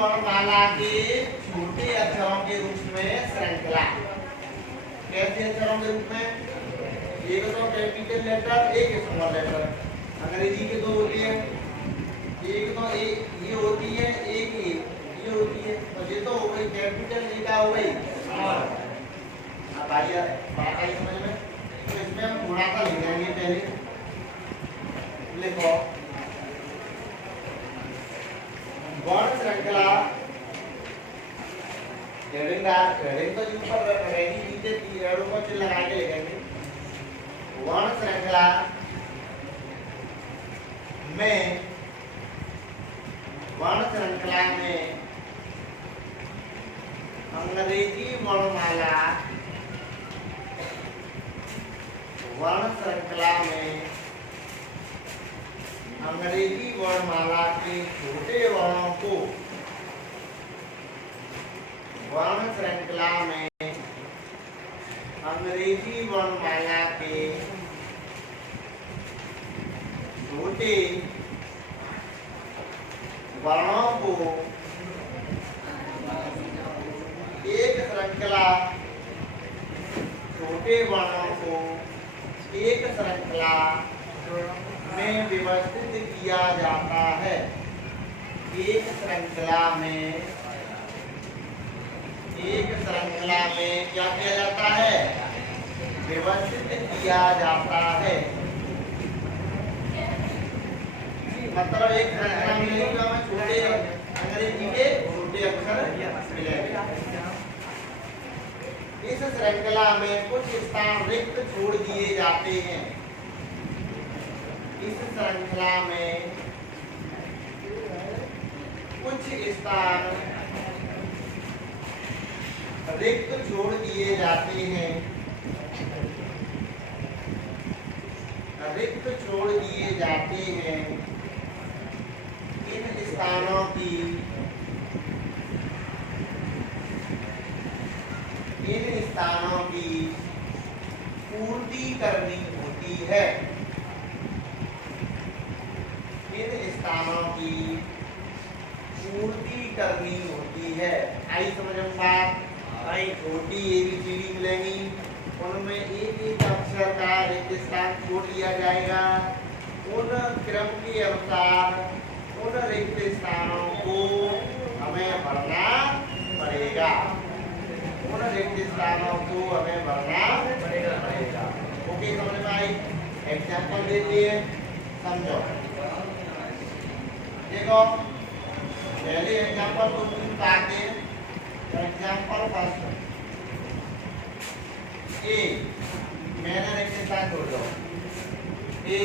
वर्णमाला के छोटे अक्षरों के रूप में श्रृंखला। कैसे अक्षरों के रूप में? एक तो कैपिटल लेटर, एक स्मॉल लेटर। अंग्रेजी के दो होते हैं, एक तो ये होती है, एक ये होती है। तो ये तो हो गई कैपिटल, ये क्या हो गई स्मॉल। अब आइए बात आई समझ में। तो इसमें हम थोड़ा सा लिख देंगे पहले। लिखो वर्ण श्रृंखला, हेडिंग तो ऊपर रहेगी, नीचे तीनों को चिन्ह लगा के लिखेंगे। वर्ण श्रृंखला में अंग्रेजी वर्णमाला, वर्ण श्रृंखला में अंग्रेजी वर्णमाला के छोटे वर्णों को, वर्ण श्रृंखला में अंग्रेजी वर्णमाला के छोटे वर्णों को एक श्रृंखला, छोटे वर्णों को एक श्रृंखला में व्यवस्थित किया जाता है। एक श्रृंखला में क्या किया जाता है? व्यवस्थित किया जाता है। मतलब एक श्रृंखला मिलेगी तो हमें छोटे अंग्रेजी के छोटे अक्षर मिलेंगे। इस श्रृंखला में कुछ स्थान रिक्त छोड़ दिए जाते हैं। इस श्रृंखला में कुछ स्थान रिक्त छोड़ दिए जाते हैं। रिक्त छोड़ दिए जाते हैं। इन स्थानों की पूर्ति करनी होती है। इन स्थानों की पूर्ति करनी होती है। आई समझ में बात? आई छोटी ABCD मिलेंगी, उनमें एक एक अक्षर का एक स्थान छोड़ दिया जाएगा। उन क्रम के अनुसार उन रिक्त स्थानों को हमें भरना पड़ेगा। उन रिक्त स्थानों को हमें भरना पड़ेगा। ओके, समझ में आई? एग्जाम्पल देते हैं, समझो। देखो पहले एग्जाम्पल को काटते हैं। एग्जाम्पल फर्स्ट, ए मैंने रिक्त स्थान छोड़ दो। ए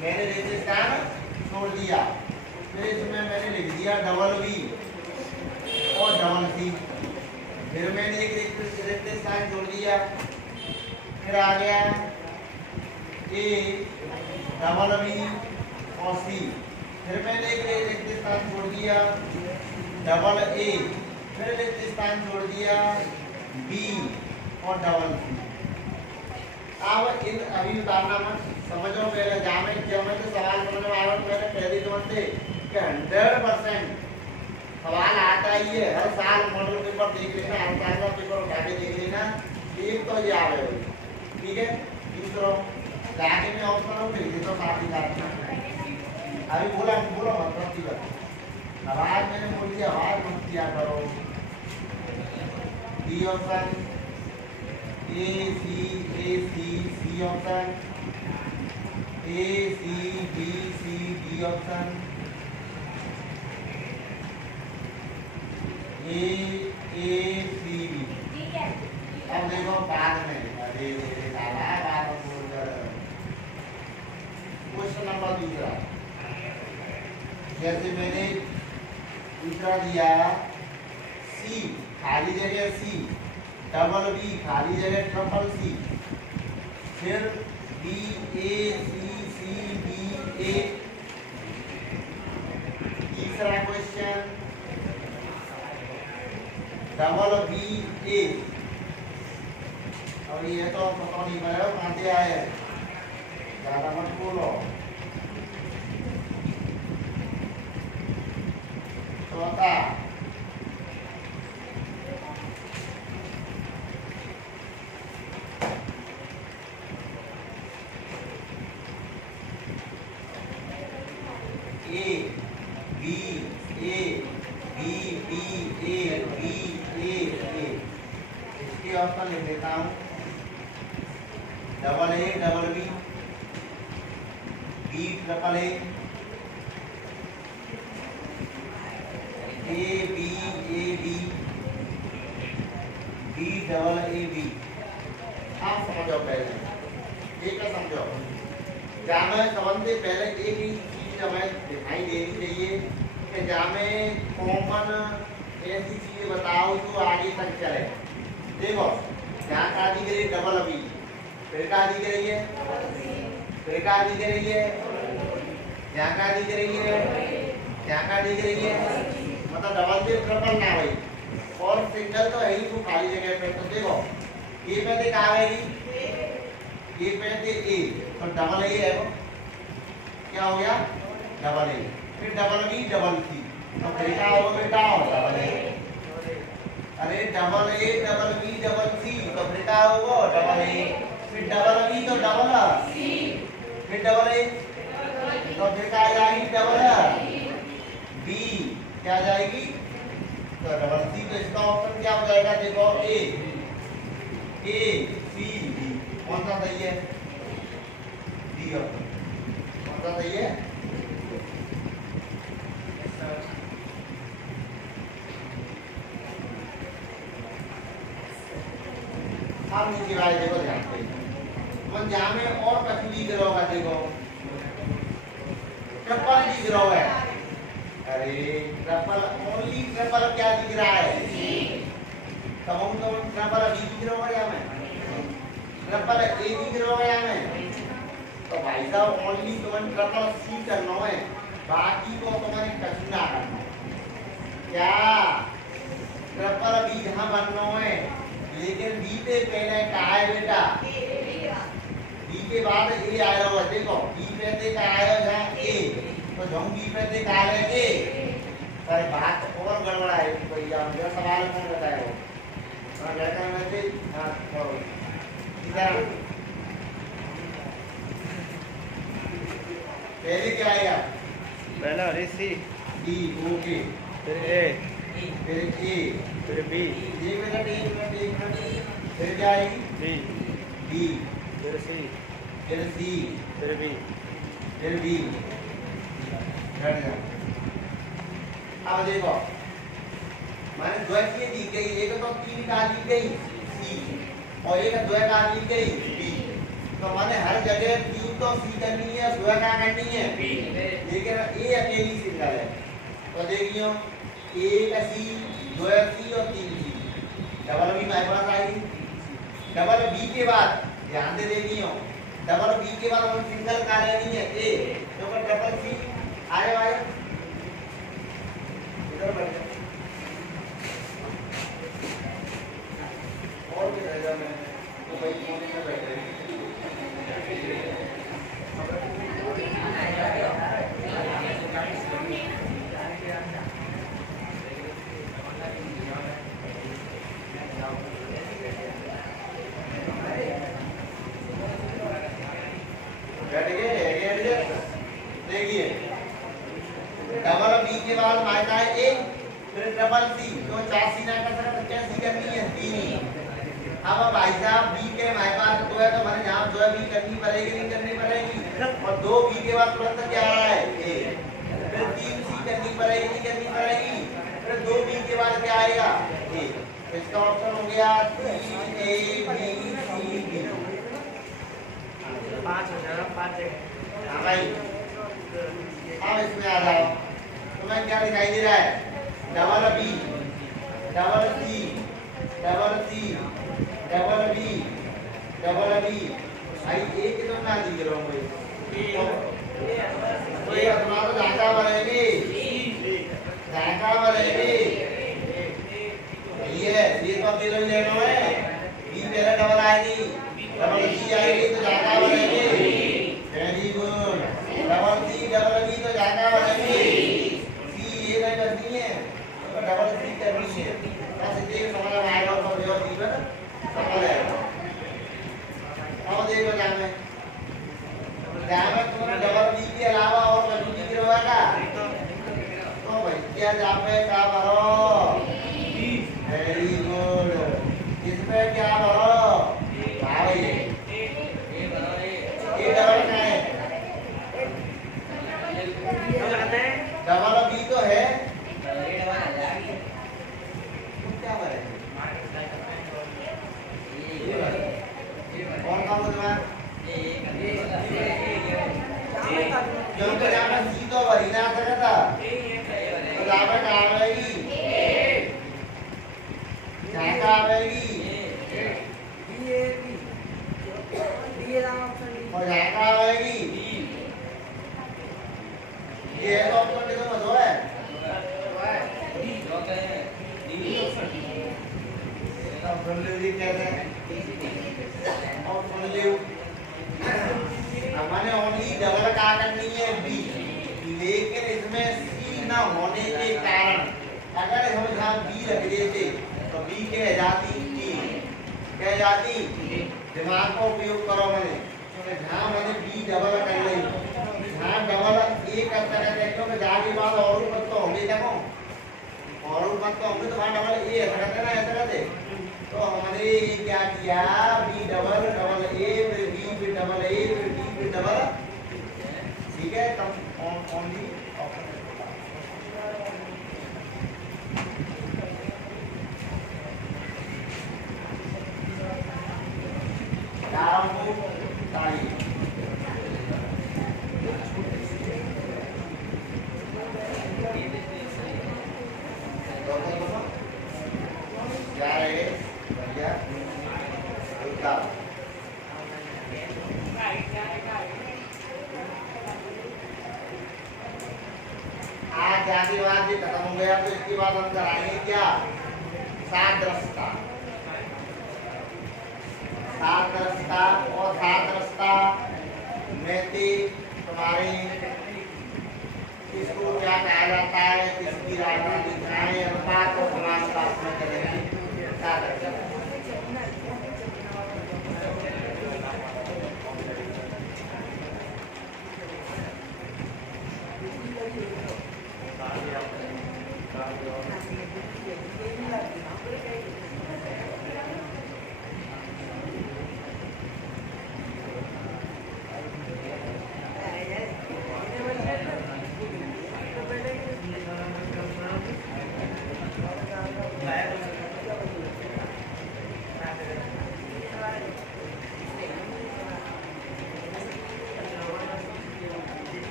मैंने रिक्त स्थान छोड़ दिया। फिर इसमें मैंने लिख दिया डबल बी और डबल सी। फिर मैंने एक रिक्त स्थान छोड़ दिया। फिर आ गया ए डबल बी और सी। फिर मैंने एक रिक्त स्थान छोड़ दिया डबल ए। फिर रिक्त स्थान छोड़ दिया बी और डबल सी। अब इन अभी उतारना मत, समझो पहले जामे क्या मैं तो सवाल समझ में आया। मैंने पहले तो से कि 100% सवाल आता ही है। हर साल मॉडल पेपर देख लेना, हर साल का पेपर उठा के देख लेना। एक तो ये आ गए, ठीक है। दूसरा जाके में ऑप्शन हो फिर तो साथ ही साथ अभी बोलो मत प्रतिबद्ध आवाज मैंने बोल दिया, आवाज मत किया करो। D option A C option, A C D option, A C B. अब देखो बाद में क्वेश्चन नंबर दूसरा, जैसे मैंने दूसरा दिया सी खाली जगह सी, डबल बी खाली जगह ट्रिपल सी, फिर बी ए सी बी ए। तीसरा क्वेश्चन डबल बी ए, और ये तो पता नहीं पड़ा कहाँ से आए हैं, ज़्यादा मत बोलो। चौथा A B A B B A B A. इसके ऑप्शन लिख देता हूँ, double A double B, B triple A B, B double A B. आप समझो पहले एक का समझो, जामे संबंध से पहले एक ही चीज हमें दिखाई देनी चाहिए कि जामे कॉमन ऐसी चीजें बताओ जो आगे तक चले। देखो यहाँ का दी गई डबल बी, फिर का दी गई है, फिर का दी गई है, यहाँ का दी गई है, यहाँ का दी गई है, मतलब डबल से ट्रिपल ना भाई, और सिंगल तो है ही वो खाली जगह पे। तो देखो ए पे देख आ गई, ए पे देख ए, तो डबल ए है वो, क्या हो गया डबल ए, फिर डबल बी डबल सी, तो बेटा हो बेटा हो डबल ए, अरे double A double B double C, तो बेटा हो वो डबल ए, फिर डबल बी तो डबल सी, फिर डबल ए, तो फिर क्या आ जाएगी डबल बी, क्या जाएगी तो डबल सी। तो इसका ऑप्शन क्या हो जाएगा, देखो ए सी डी, कौन सा सही है, डी ऑप्शन कौन सा सही है। अब नीचे वाले देखो ध्यान से, तो जहाँ में और कुछ भी गिरा होगा, देखो ट्रिपल डी गिरा हुआ है, अरे ट्रिपल ओनली ट्रिपल क्या दिख रहा है, तमाम तो ट्रिपल बी दिख रहा होगा यहाँ में, ट्रिपल ए दिख रहा होगा यहाँ में। तो भाई साहब ओनली तुम्हें ट्रिपल सी करना है, बाकी को तुम्हारे कुछ ना करना। क्या ट्रिपल बी जहाँ बनना है, लेकिन बी पे पहले क्या है बेटा, बी के बाद ए आया हुआ, देखो बी पे से क्या आया जहाँ ए, तो हम बी पे से क्या लेंगे। पर बात और गड़बड़ा है भैया, मेरा सवाल कौन बताएगा, और लड़का में से हाँ इधर पहले क्या आएगा, पहला सी डी ओके, फिर ए फिर ए, फिर बी, एक मिनट, फिर क्या आएगी बी, बी, फिर सी, फिर सी, फिर बी, फिर डी। अब देखो मैंने द्वय की दी गई, एक तो तीन का दी गई सी, और एक द्वय का दी गई बी, तो मैंने हर जगह तीन तो सी करनी है, द्वय का करनी है बी, लेकिन ए अकेली सिंगल है। तो देखियो एक सी, दो सी और तीन सी, डबल बी हमारे पास आएगी। डबल बी के बाद ध्यान दे देखियो, डबल बी के बाद हम सिंगल का लेनी है ए, तो फिर डबल सी आए भाई इधर बैठ जाओ, और भी रहेगा मैं तो भाई कोने में बैठे देखिए डबल बी के बाद मायका है एक, फिर डबल सी, तो चार सी ना कर सकते, क्या सी करनी है तीन। अब भाई साहब बी के हमारे पास दो है, तो हमारे यहाँ दो बी करनी पड़ेगी नहीं करनी पड़ेगी, और दो बी के बाद तुरंत क्या आ रहा है ए, फिर तीन सी करनी पड़ेगी नहीं करनी पड़ेगी, फिर दो बी के बाद क्या आएगा ए। इसका ऑप्शन हो गया तीन ए बी सी बी, 5 हो जाएगा, 5 जगह। हाँ भाई अब इसमें आ जाओ, तुम्हें क्या दिखाई दे रहा है, double B double C double C double B double B, भाई एक तो ना दिख रहा हूँ तो ये अपना तो जाका बनेगी, जाका बनेगी, ये तो तेरा लेना है, बी पहले डबल आएगी, डबल सी आएगी तो जाएगा बनेगी। Very good. Double C double B तो जाएगा बनेगी। सी ये नहीं करनी है तो डबल सी करनी है। बस इतने समझ में आएगा तो जो जीवन सफल है। अब देखो जामे तुमने डबल बी के अलावा और वैल्यू दिख रहा होगा तो भाई क्या जामे क्या भरो? Very good. इसमें क्या भरो? भाई ये डबल क्या है? डबल बी तो है, क्या भरे? कौन सा बोलवा? क्योंकि जामे सी तो भरी ना सकता तो जामे क्या आवेगी? क्या आवेगी? और क्या आवेगी? ये तो ऑप्शन देखो मत है। ऑप्शन ले कहते हैं। ऑप्शन ले हमारे ओनली डबल का करनी है बी, लेकिन इसमें सी ना होने के कारण अगर हम यहाँ बी रख देते तो बी कह जाती टी, कह जाती। दिमाग का उपयोग करो मैंने तो जहाँ मैंने बी डबल कर ली, जहाँ डबल ए करता रहता है क्योंकि जाके बाद और ऊपर तो होंगे देखो, और ऊपर तो होंगे तो वहाँ डबल ए ऐसा करते ना, ऐसा करते तो हमने क्या किया? बी डबल डबल ए फिर बी फिर डबल ए फिर डी फिर डबल, ठीक है। तब ओनली आज आगे बात ये खत्म हो गया तो इसके बाद हम कराएंगे क्या? सादृश्यता। सादृश्यता और सादृश्यता में तुम्हारे इसको क्या कहा जाता है? किसकी राजनीतिक न्याय अनुपात और समाज शास्त्र में करेंगे सादृश्यता।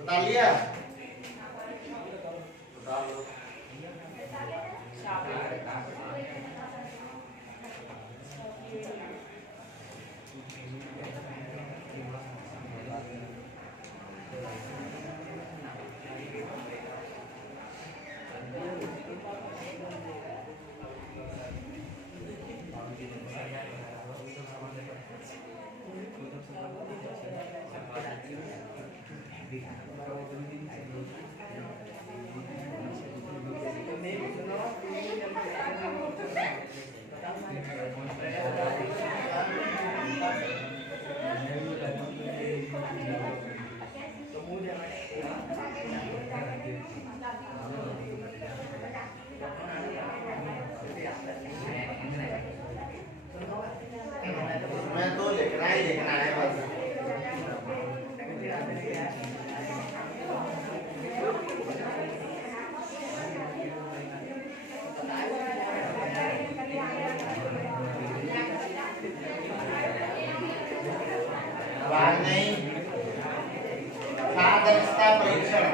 बता लिया? बता लो। जवाब नहीं। सादृश्यता परीक्षण।